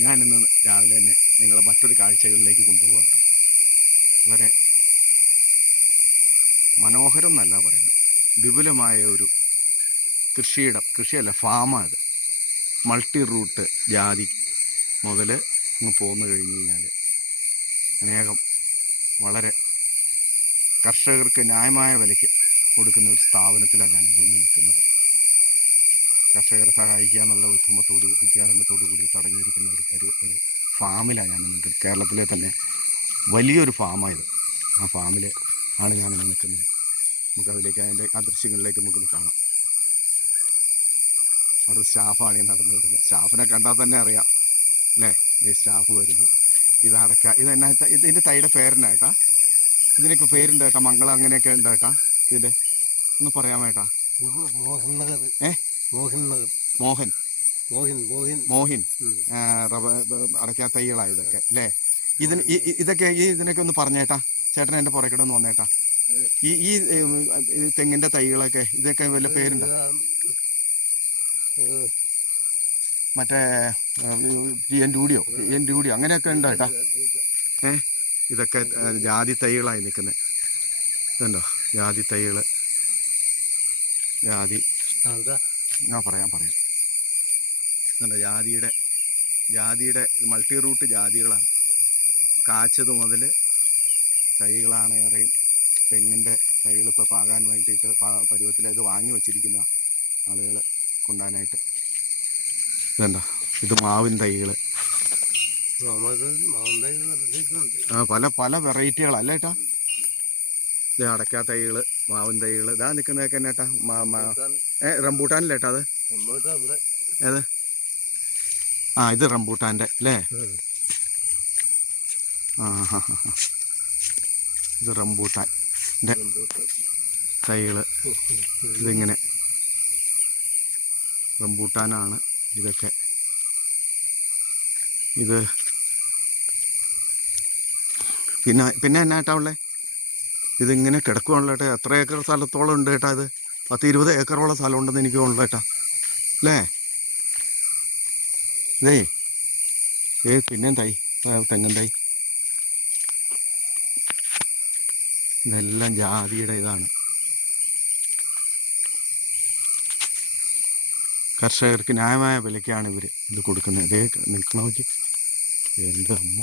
ഞാനിന്ന് രാവിലെ തന്നെ നിങ്ങളെ മറ്റൊരു കാഴ്ചകളിലേക്ക് കൊണ്ടുപോകാം കേട്ടോ. വളരെ മനോഹരം എന്നല്ല പറയുന്നത്, വിപുലമായ ഒരു കൃഷിയല്ല ഫാമാണ്. മൾട്ടി റൂട്ട് ജാതി മുതൽ ഇങ്ങ് പോന്നു കഴിഞ്ഞ് കഴിഞ്ഞാൽ അനേകം വളരെ കർഷകർക്ക് ന്യായമായ വിലയ്ക്ക് കൊടുക്കുന്ന ഒരു സ്ഥാപനത്തിലാണ് ഞാനിന്ന് നിൽക്കുന്നത്. കർഷകരെ സഹായിക്കുക എന്നുള്ള ഉദ്യമത്തോടു കൂടി തുടങ്ങിയിരിക്കുന്ന ഒരു ഫാമിലാണ് ഞാൻ നിൽക്കുന്നത്. കേരളത്തിലെ തന്നെ വലിയൊരു ഫാമായത്. ആ ഫാമിൽ ആണ് ഞാനിന്ന് നിൽക്കുന്നത്. നമുക്കതിലേക്ക് അതിൻ്റെ ആ ദൃശ്യങ്ങളിലേക്ക് നമുക്കൊന്ന് കാണാം. അവിടെ സ്റ്റാഫാണ് ഈ നടന്നു വരുന്നത്. സ്റ്റാഫിനെ കണ്ടാൽ തന്നെ അറിയാം അല്ലേ, ഇതേ സ്റ്റാഫ് വരുന്നു. ഇതെന്നാ ഇതിൻ്റെ തൈയുടെ പേരെന്നാ കേട്ടാ? ഇതിനൊക്കെ പേരുണ്ട് കേട്ടാ, മംഗളം അങ്ങനെയൊക്കെ ഉണ്ട് കേട്ടാ. ഇതിൻ്റെ ഒന്ന് പറയാമോ ഏട്ടാ? മോഹിൻ അടയ്ക്കാ തൈകളാ ഇതൊക്കെ അല്ലേ? ഇതിനൊക്കെ ഒന്ന് പറഞ്ഞേട്ടാ. ചേട്ടൻ എൻ്റെ പുറകിടെ ഒന്ന് വന്നേട്ടാ. ഈ തെങ്ങിൻ്റെ തൈകളൊക്കെ ഇതൊക്കെ വല്ല പേരുണ്ടോ? മറ്റേ എൻഡൂടിയോ അങ്ങനെയൊക്കെ ഉണ്ടോ ഏട്ടാ? ഇതൊക്കെ ജാതി തൈകളായി നിൽക്കുന്നത്. ഇതുണ്ടോ ജാതി തൈകൾ? പറയാം. ഇതുണ്ടോ ജാതിയുടെ മൾട്ടി റൂട്ട് ജാതികളാണ്. കാച്ചത് മുതൽ തൈകളാണ് ഏറെയും. തെങ്ങിൻ്റെ തൈകൾ ഇപ്പോൾ പാകാൻ വേണ്ടിയിട്ട് പരുവത്തിലേത് വാങ്ങി വച്ചിരിക്കുന്ന ആളുകൾ കൊണ്ടാനായിട്ട്. ഇതുണ്ടോ ഇത് മാവിൻ തൈകൾ. പല വെറൈറ്റികളല്ലേ ഏട്ടാ? ഇത് അടയ്ക്കാ തൈകൾ, മാവിൻ തൈകൾ. ഇതാ നിൽക്കുന്നതൊക്കെ തന്നെ ഏട്ടാ റംബൂട്ടാനല്ലേ ഏട്ടാ? അത് ഏത്? ഇത് റംബൂട്ടാൻ്റെ അല്ലേ? ഇത് റംബൂട്ടാൻ്റെ തൈകൾ. ഇതിങ്ങനെ റംബൂട്ടാനാണ് ഇതൊക്കെ. ഇത് പിന്നെ എന്നാ ഏട്ടാ ഉള്ളത്? ഇതിങ്ങനെ കിടക്കുകയാണല്ലോ ഏട്ടാ. എത്ര ഏക്കർ സ്ഥലത്തോളം ഉണ്ട് ഏട്ടാ? ഇത് 10-20 ഏക്കറോളം സ്ഥലം ഉണ്ടെന്ന് എനിക്ക് തോന്നുന്നു ഏട്ടാ അല്ലേ? പിന്നെയും തെങ്ങൻ തൈ. ഇതെല്ലാം ജാതിയുടെ ഇതാണ്. കർഷകർക്ക് ന്യായമായ വിലയ്ക്കാണ് ഇവർ ഇത് കൊടുക്കുന്നത്. ഇതേ നിൽക്കണമെങ്കിൽ എൻ്റെ അമ്മ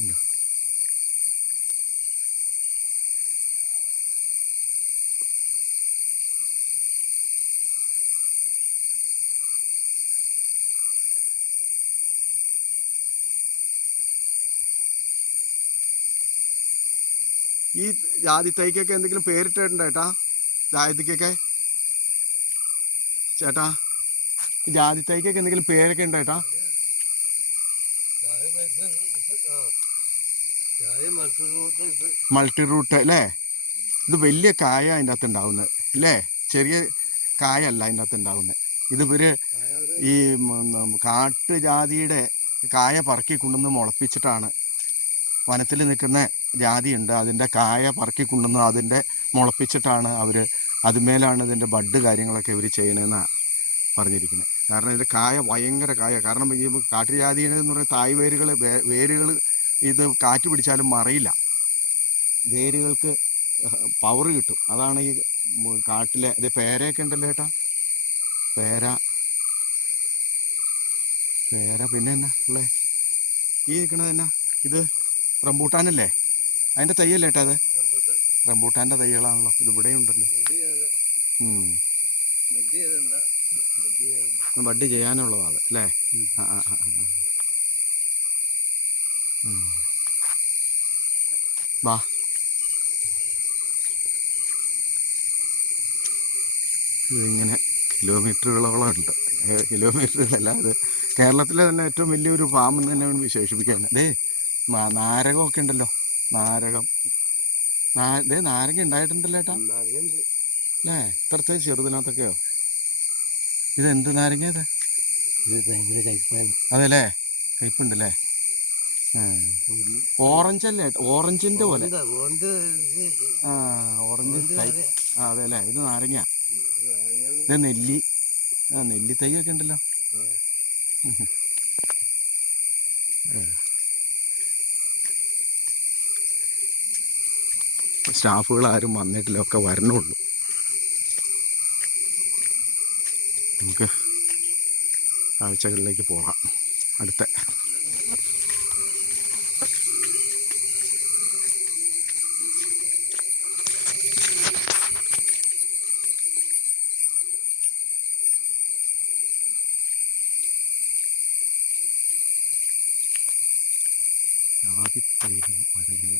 ഉണ്ടോ? ഈ ജാതി തൈക്കൊക്കെ എന്തെങ്കിലും പേരിട്ടിട്ടുണ്ടോ ഏട്ടാ? ജാതിക്കൊക്കെ ചേട്ടാ, ജാതി തൈക്കൊക്കെ എന്തെങ്കിലും പേരൊക്കെ ഉണ്ടോ ഏട്ടാ? മൾട്ടി റൂട്ട് അല്ലേ? ഇത് വലിയ കായ അതിൻ്റെ അകത്ത് ഉണ്ടാവുന്നത് അല്ലേ? ചെറിയ കായല്ല അതിൻ്റെ അകത്ത് ഉണ്ടാവുന്നത്. ഇത് ഈ കാട്ടുജാതിയുടെ കായ പറക്കി കൊണ്ടുവന്ന് മുളപ്പിച്ചിട്ടാണ്. വനത്തിൽ നിൽക്കുന്ന ജാതിയുണ്ട്, അതിൻ്റെ കായ പറക്കി കൊണ്ടുവന്ന് അതിൻ്റെ മുളപ്പിച്ചിട്ടാണ് അതുമേലാണ് ഇതിൻ്റെ ബഡ് കാര്യങ്ങളൊക്കെ ഇവർ ചെയ്യണമെന്നാണ് പറഞ്ഞിരിക്കുന്നത്. കാരണം ഇതിൻ്റെ കായ ഭയങ്കര കായ. കാരണം ഈ കാട്ടുജാതിയുടെ എന്ന് പറയുന്ന തായ് വേരുകൾ ഇത് കാറ്റ് പിടിച്ചാലും മറയില്ല. വേരുകൾക്ക് പവർ കിട്ടും. അതാണ് ഈ കാട്ടിലെ ഇത്. പേരയൊക്കെ ഉണ്ടല്ലോ ഏട്ടാ, പേര പിന്നെ എന്നാ ഉള്ളേ? ഈ നിൽക്കണത് എന്നാ? ഇത് റംബൂട്ടാനല്ലേ? അതിൻ്റെ തൈയല്ലേ ഏട്ടാ? അത് റംബൂട്ടാൻ്റെ തൈകളാണല്ലോ. ഇത് ഇവിടെ ഉണ്ടല്ലോ. ബഡ് ചെയ്യാനുള്ളതാണ് അല്ലേ? വാ, ഇതിങ്ങനെ കിലോമീറ്ററുകളോളം ഉണ്ട്. കിലോമീറ്ററുകളല്ല, അത് കേരളത്തിലെ തന്നെ ഏറ്റവും വലിയൊരു ഫാം എന്ന് തന്നെയാണ് വിശേഷിപ്പിക്കാൻ. നാരകമൊക്കെ ഉണ്ടല്ലോ. നാരങ്ങ ഉണ്ടായിട്ടുണ്ടല്ലോ ഏട്ടാ അല്ലേ? ഇത്രത്തെ ചെറുതിനകത്തൊക്കെയോ? ഇതെന്ത് നാരങ്ങ? ഇത് ഭയങ്കര കയ്പ്പാണ്. അതെല്ലേ? കയ്പ്പുണ്ടല്ലേ? ഓറഞ്ചല്ലേ? ഓറഞ്ചിൻ്റെ പോലെ. ഓറഞ്ച് തൈ. അതെ അല്ലേ? ഇത് നാരങ്ങ. ഇത് നെല്ലി. ആ നെല്ലിത്തൈയൊക്കെ ഉണ്ടല്ലോ. സ്റ്റാഫുകൾ ആരും വന്നിട്ടില്ല, ഒക്കെ വരണുള്ളൂ. നമുക്ക് കാഴ്ചകളിലേക്ക് പോകാം. അടുത്ത ജാതിത്തൈകൾ മരങ്ങൾ.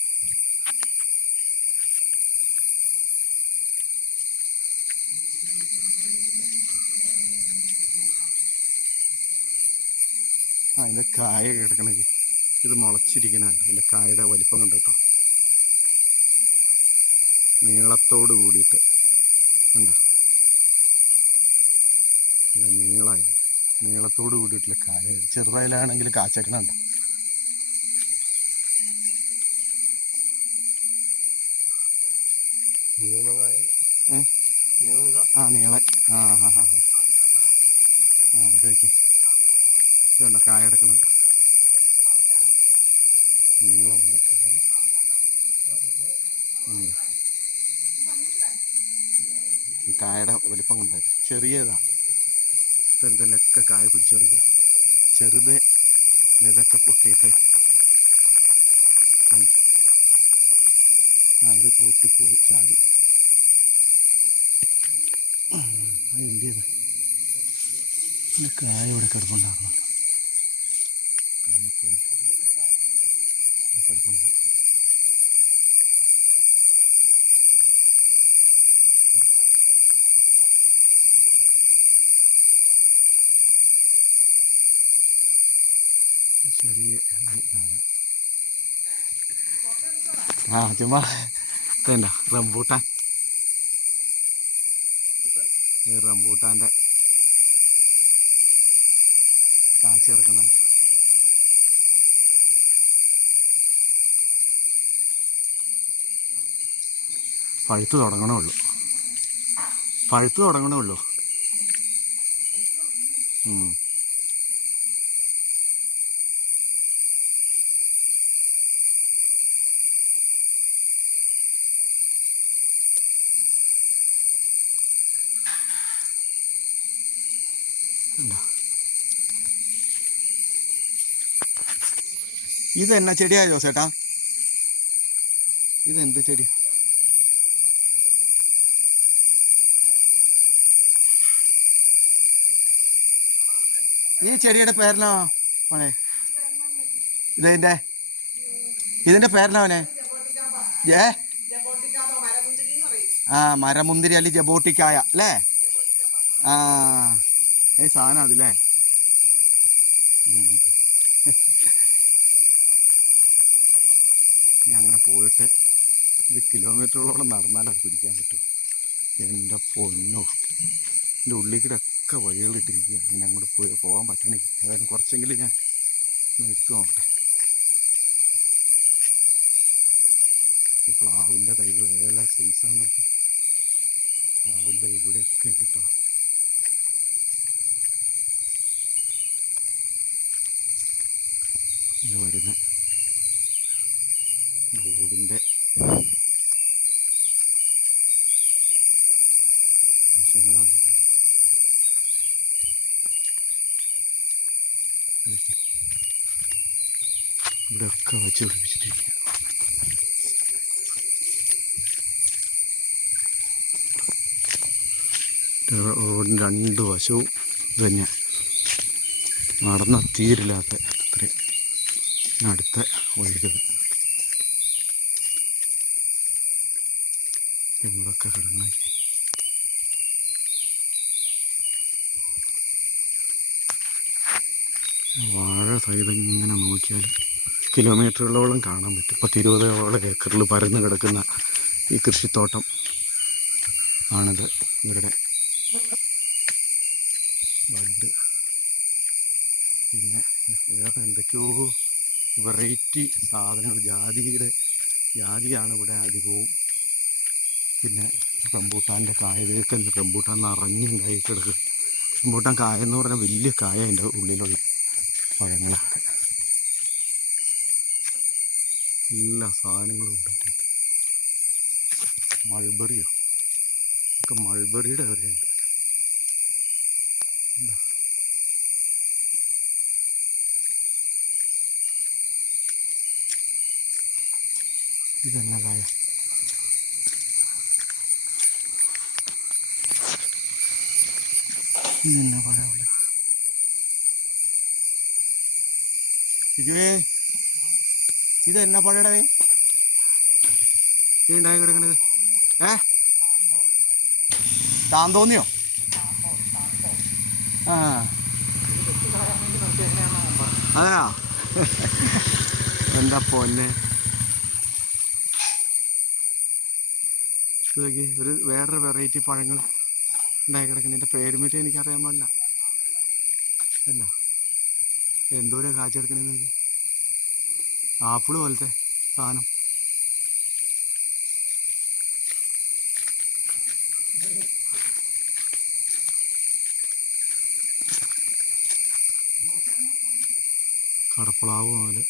അതിൻ്റെ കായ കിടക്കണമെങ്കിൽ ഇത് മുളച്ചിരിക്കുന്നുണ്ട്. അതിൻ്റെ കായയുടെ വലിപ്പം കണ്ടു കേട്ടോ, നീളത്തോട് കൂടിയിട്ട് കണ്ടോ, നല്ല നീളമായി, നീളത്തോട് കൂടിയിട്ടുള്ള കായ. ചെറുതായാലാണെങ്കിൽ കാച്ചക്കണുണ്ടോ. ആ നീള ആ ഹാ ഹാ ആ അതൊക്കെ ഇതുണ്ടോ, കായ എടുക്കുന്നുണ്ട്, നീളമുള്ള കായ. ഈ കായയുടെ വലിപ്പം കണ്ടായത് ചെറിയതാണ്. ഇതെന്തെങ്കിലുമൊക്കെ കായ പിടിച്ചെടുക്കുക. ചെറുത് ഇതൊക്കെ പൊട്ടിയിട്ട് ആ ഇത് പൊട്ടിപ്പോയി ചാടി. അതെന്ത് ചെയ്ത് പിന്നെ കായ ഇവിടെ കിടപ്പുണ്ടായിരുന്നു. കായ പോയിട്ട് കിടപ്പുണ്ടാവും. ചെറിയ ഇതാണ്. ആ ചുമ്മാ ഇതല്ല റംബൂട്ടാൻ. ഈ റംബൂട്ടാൻ്റെ കാഴ്ച കിടക്കുന്നുണ്ട്. പഴുത്ത് തുടങ്ങണേ ഉള്ളൂ, പഴുത്ത് തുടങ്ങണേ ഉള്ളൂ. ഇതെന്നാ ചെടിയാ ജോസേട്ടാ? ഇതെന്ത് ചെടി? ഈ ചെടിയുടെ പേരെന്നാ മോനെ? ഇതിൻ്റെ പേരെന്നാ മോനെ? ആ മരമുന്തിരി അല്ലെങ്കിൽ ജബോട്ടിക്കായ അല്ലേ? ആ ഈ സാധനം അതല്ലേ? അങ്ങനെ പോയിട്ട് ഇത് കിലോമീറ്ററുകളോളം നടന്നാൽ അത് പിടിക്കാൻ പറ്റും. എൻ്റെ പൊന്നോ, എൻ്റെ ഉള്ളിൽ കൂടെ ഒക്കെ വഴികളിട്ടിരിക്കുക. ഇങ്ങനെ അങ്ങോട്ട് പോകാൻ പറ്റണില്ല. ഏതായാലും കുറച്ചെങ്കിലും ഞാൻ ഒന്ന് എടുത്തു നോക്കട്ടെ. ഈ പ്ലാവിൻ്റെ തൈകൾ ഏതെല്ലാം സൈസാന്ന് നോക്കി. പ്ലാവിൻ്റെ ഇവിടെയൊക്കെ ഉണ്ട് കേട്ടോ. ഇത് വരുന്ന റോഡിൻ്റെ വശങ്ങളാണ്. ഇവിടെയൊക്കെ വച്ച് പിടിപ്പിച്ചിട്ടിരിക്കുക. റോഡിൻ്റെ രണ്ട് വശവും ഇത് തന്നെയാണ്. നടന്ന തീരില്ലാത്ത അത്രയും അടുത്ത വഴികൾ ഇവിടൊക്കെ കിടങ്ങ. വാഴ സഹിതം നോക്കിയാൽ കിലോമീറ്ററുകളോളം കാണാൻ പറ്റും. 10-20 ഏക്കറിൽ പരന്ന് കിടക്കുന്ന ഈ കൃഷിത്തോട്ടം ആണിത്. ഇവരുടെ ബഡ്. പിന്നെ വേറെ എന്തൊക്കെയോ വെറൈറ്റി സാധനങ്ങൾ. ജാതിയാണ് ഇവിടെ അധികവും. പിന്നെ റംബൂട്ടാൻ്റെ കായ. ഇതൊക്കെ റംബൂട്ടാൻ നിറഞ്ഞുണ്ടായി കിടക്കുക. റംബൂട്ടാൻ കായ എന്ന് പറഞ്ഞാൽ വലിയ കായ അതിൻ്റെ ഉള്ളിലുള്ള പഴങ്ങളൊക്കെ. എല്ലാ സാധനങ്ങളും ഉണ്ട് അതിൻ്റെ അകത്ത്. മൾബറിയോ ഒക്കെ മൾബറിയുടെ വരെയുണ്ട്. എന്താ ഇതെന്നാ കായ? ഇതെന്നാ പഴമുള്ള ഇതുവേ? ഇതെന്നാ പഴടവേ ഈ ഉണ്ടായി കിടക്കണത്? താന്തോന്നിയോ? ആ അതെയാ? എന്താ പൊന്നെ, നോക്കി ഒരു വേറൊരു വെറൈറ്റി പഴങ്ങൾ ഉണ്ടായി കിടക്കണ. എൻ്റെ പേരുമറ്റേ എനിക്കറിയാൻ പാടില്ല. അല്ല എന്തോരം കാച്ചെടുക്കണെന്ന് നോക്കി. ആപ്പിള് പോലത്തെ സാധനം. കടപ്പുളാവ് പോലെ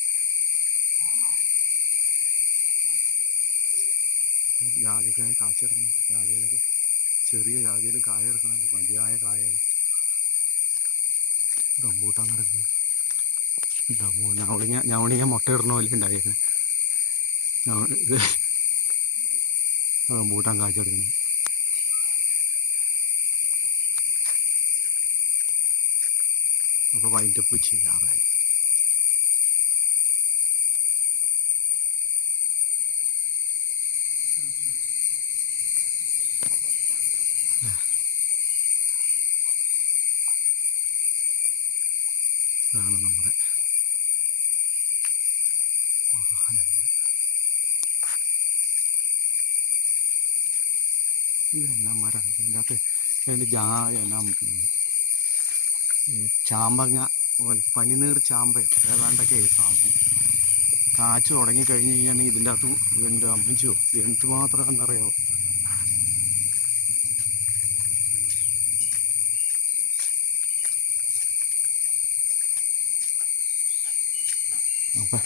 ജാതിക്കായ കാച്ചെടുക്കണം. ജാതിയിലൊക്കെ ചെറിയ ജാതിയിലും കായ എടുക്കണമല്ലോ, മതിയായ കായകൾ. റംബൂട്ടാൻ കിടക്കുന്നു. ഞവണിങ്ങ മുട്ട ഇടണ പോലെ ഉണ്ടായിരിക്കുന്നത്. ഇത് റംബൂട്ടാൻ കാച്ചെടുക്കുന്നത്. അപ്പോൾ വൈൻഡപ്പ് ചെയ്യാറായി. ഇതാണ് നമ്മുടെ വാഹനങ്ങൾ. ഇതെന്നാ മരം? ഇതിൻ്റെ അകത്ത് അതിൻ്റെ ചാമ്പങ്ങ പോലെ പനിനീർ ചാമ്പയോ ഏതാണ്ടൊക്കെ സാധനം കാച്ചു തുടങ്ങിക്കഴിഞ്ഞ് കഴിഞ്ഞാണെങ്കിൽ ഇതിൻ്റെ അകത്ത് എൻ്റെ അമ്മച്ചിയോ എന്തുമാത്രം എന്നറിയാമോ. അപ്പം